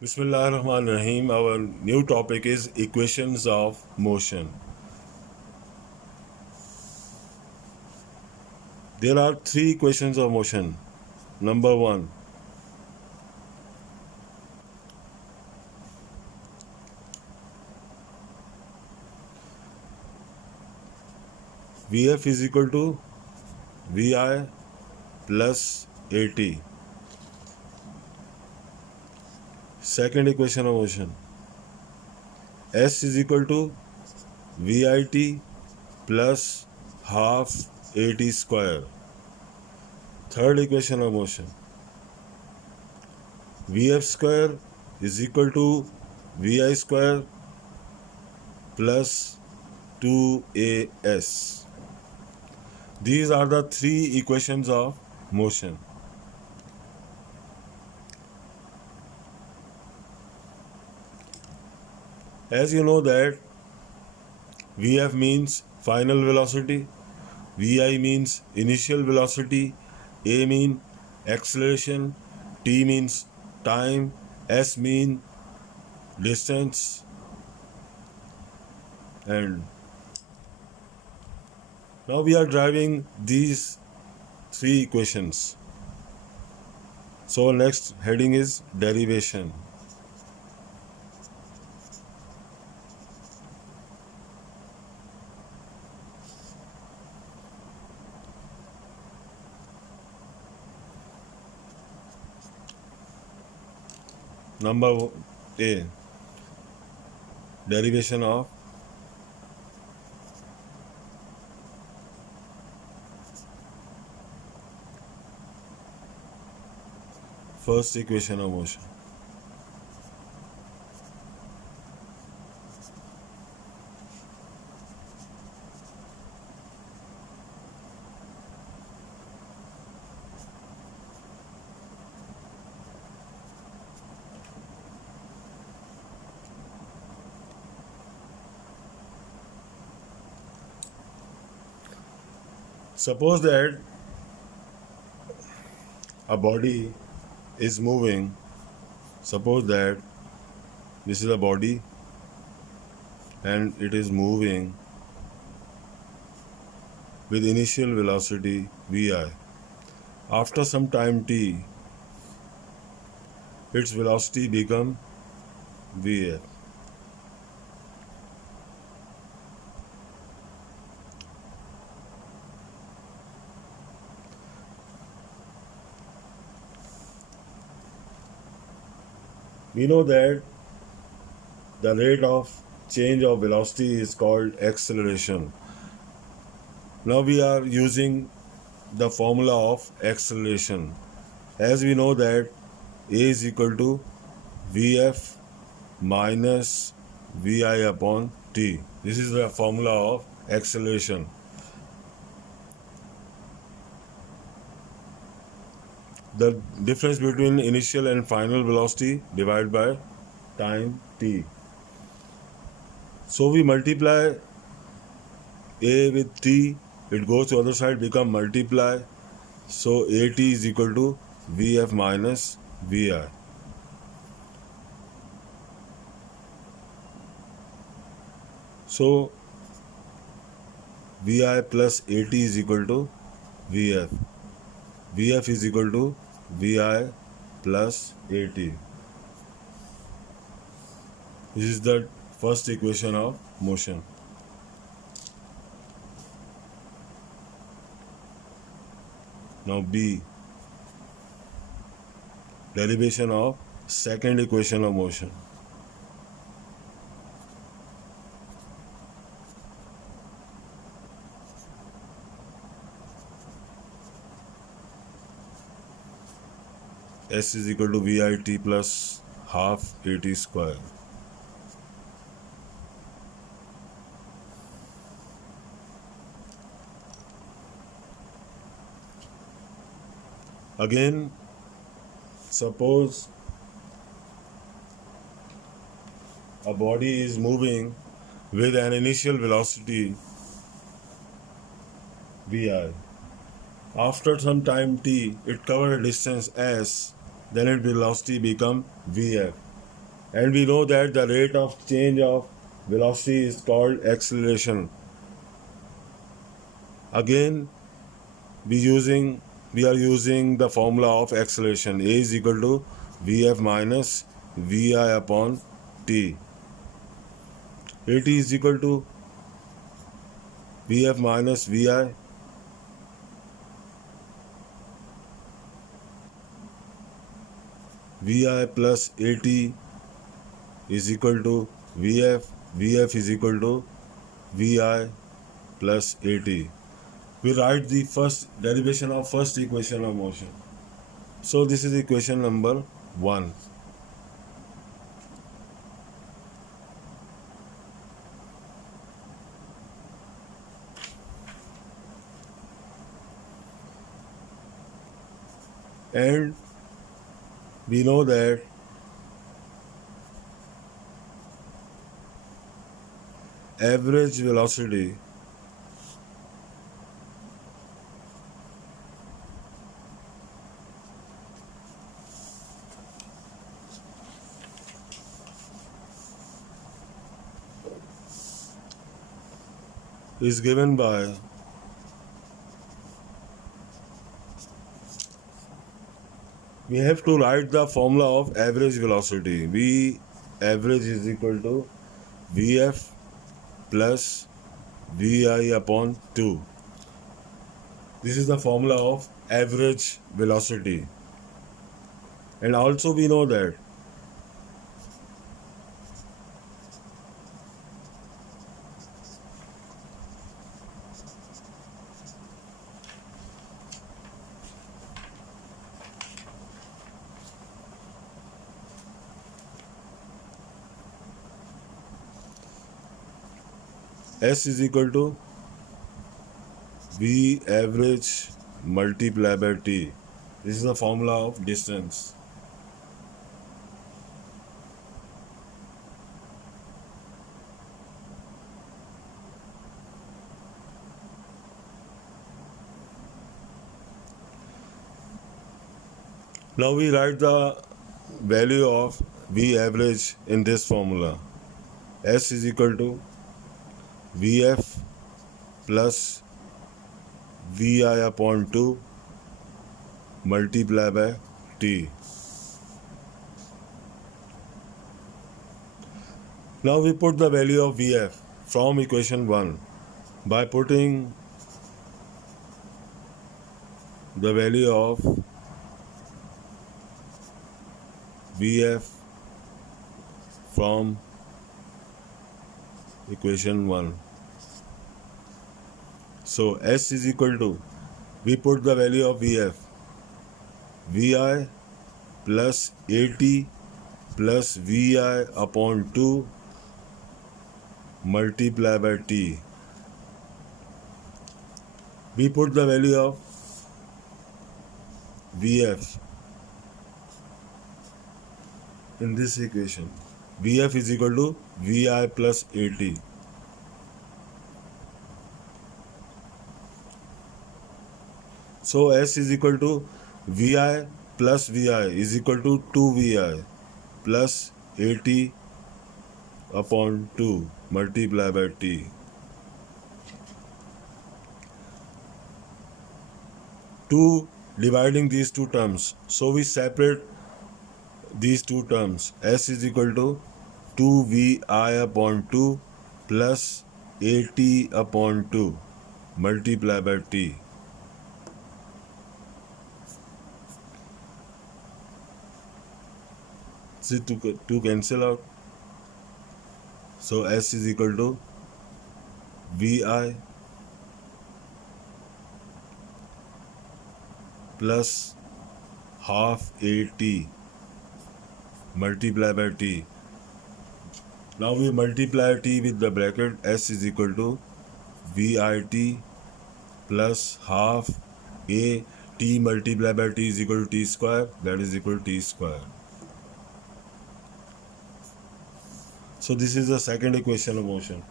Bismillahirrahmanirrahim. Our new topic is equations of motion. There are three equations of motion. Number one, Vf is equal to Vi plus At. Second equation of motion, S is equal to Vit plus half At square. Third equation of motion, Vf square is equal to Vi square plus 2As. These are the three equations of motion. As you know that Vf means final velocity, Vi means initial velocity, A means acceleration, T means time, S means distance, and now we are driving these three equations. So next heading is derivation. Number A, derivation of first equation of motion. Suppose that a body is moving. Suppose that this is a body and it is moving with initial velocity Vi. After some time t, its velocity become Vf. We know that the rate of change of velocity is called acceleration. Now we are using the formula of acceleration. As we know that A is equal to Vf minus Vi upon t. This is the formula of acceleration. The difference between initial and final velocity divided by time t. So we multiply A with t, it goes to other side, become multiply. So At is equal to Vf minus Vi. So Vi plus At is equal to Vf. Vf is equal to Vi plus At. This is the first equation of motion. Now B, derivation of second equation of motion. S is equal to Vit plus half At square. Again, suppose a body is moving with an initial velocity Vi. After some time t, it covered a distance s, then its velocity become Vf. And we know that the rate of change of velocity is called acceleration. Again, we are using the formula of acceleration. A is equal to Vf minus Vi upon T. At is equal to Vf minus Vi plus At is equal to Vf. Vf is equal to Vi plus At. We write the first derivation of first equation of motion. So this is equation number 1. And we know that average velocity is given by we have to write the formula of average velocity. V average is equal to Vf plus Vi upon 2. This is the formula of average velocity. And also we know that S is equal to V average multiplied by T. This is the formula of distance. Now we write the value of V average in this formula. S is equal to Vf plus Vi upon 2 multiplied by T. Now we put the value of Vf from equation 1 by putting the value of Vf from equation 1. So S is equal to, we put the value of Vf, Vi plus At plus Vi upon 2 multiplied by T. We put the value of Vf in this equation. Vf is equal to Vi plus At. So S is equal to Vi plus Vi is equal to 2Vi plus At upon 2 multiplied by T. Two dividing these two terms. So we separate these two terms. S is equal to 2Vi upon 2 plus At upon 2 multiplied by T. See, to cancel out. So S is equal to Vi plus half At multiplied by T. Now we multiply T with the bracket. S is equal to Vit plus half A. T multiplied by T is equal to T square. That is equal to T square. So this is the second equation of motion.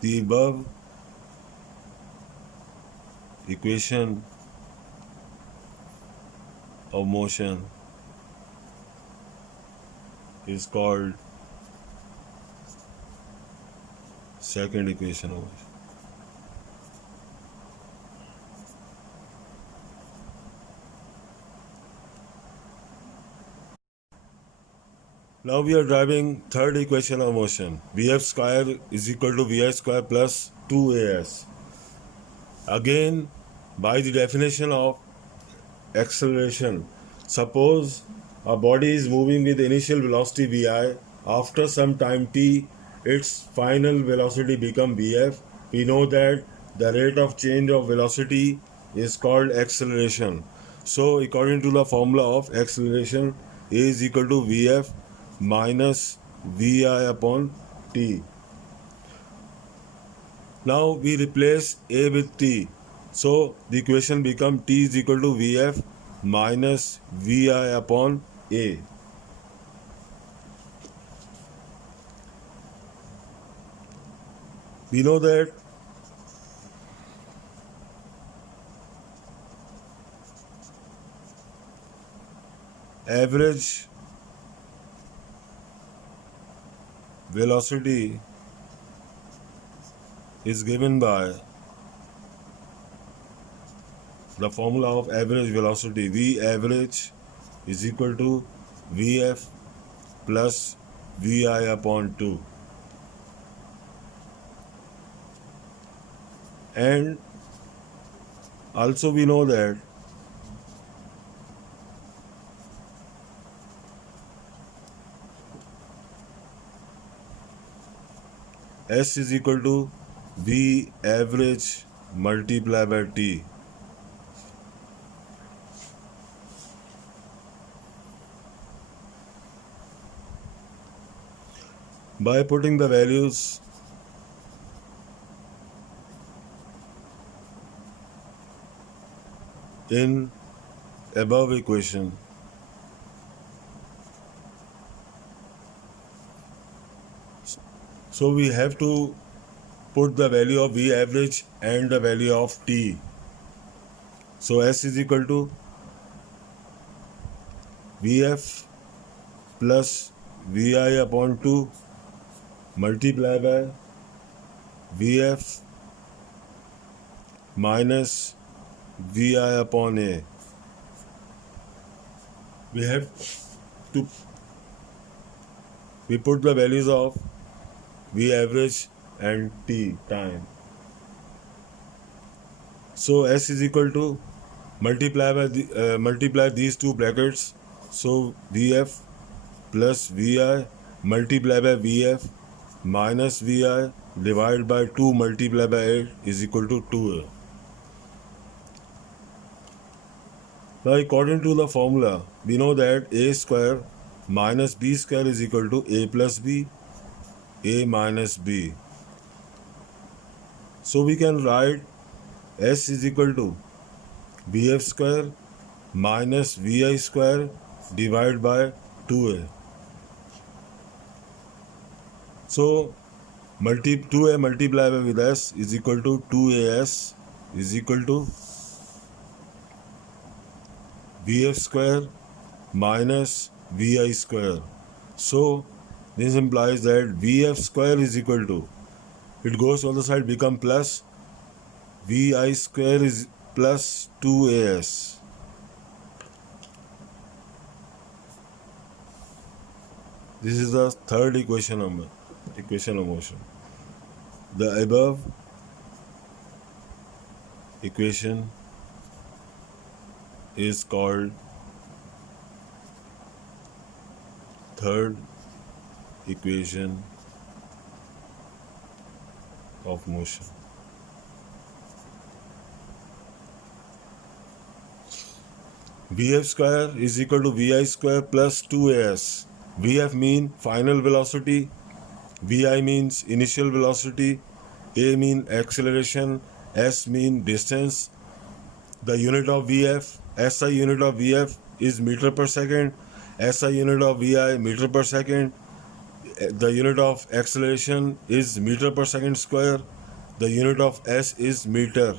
The above equation of motion is called second equation of motion. Now we are driving third equation of motion. Vf square is equal to Vi square plus 2as. Again, by the definition of acceleration, suppose a body is moving with initial velocity Vi. After some time t, its final velocity become Vf. We know that the rate of change of velocity is called acceleration. So according to the formula of acceleration, A is equal to Vf minus Vi upon t. Now we replace A with t. So the equation become t is equal to Vf minus Vi upon A. We know that average velocity is given by the formula of average velocity. V average is equal to Vf plus Vi upon 2. And also we know that S is equal to V average multiplied by T. By putting the values in above equation, so we have to put the value of V average and the value of T. So S is equal to Vf plus Vi upon 2 multiplied by Vf minus Vi upon A. We put the values of V average and T time. So S is equal to multiply these two brackets. So Vf plus Vi multiplied by Vf minus Vi divided by 2 multiplied by 8 is equal to 2A. Now according to the formula, we know that A square minus B square is equal to A plus B, A minus B. So we can write S is equal to Vf square minus Vi square divided by 2A. So 2A multiplied by with S is equal to 2AS is equal to Vf square minus Vi square. So this implies that Vf square is equal to, it goes to the other side, become plus Vi square is plus 2AS. This is the third equation of motion. The above equation is called third equation of motion. Vf square is equal to Vi square plus 2AS. Vf mean final velocity, Vi means initial velocity, A mean acceleration, S mean distance. The unit of Vf, SI unit of Vf is meter per second, SI unit of Vi meter per second. The unit of acceleration is meter per second square. The unit of S is meter.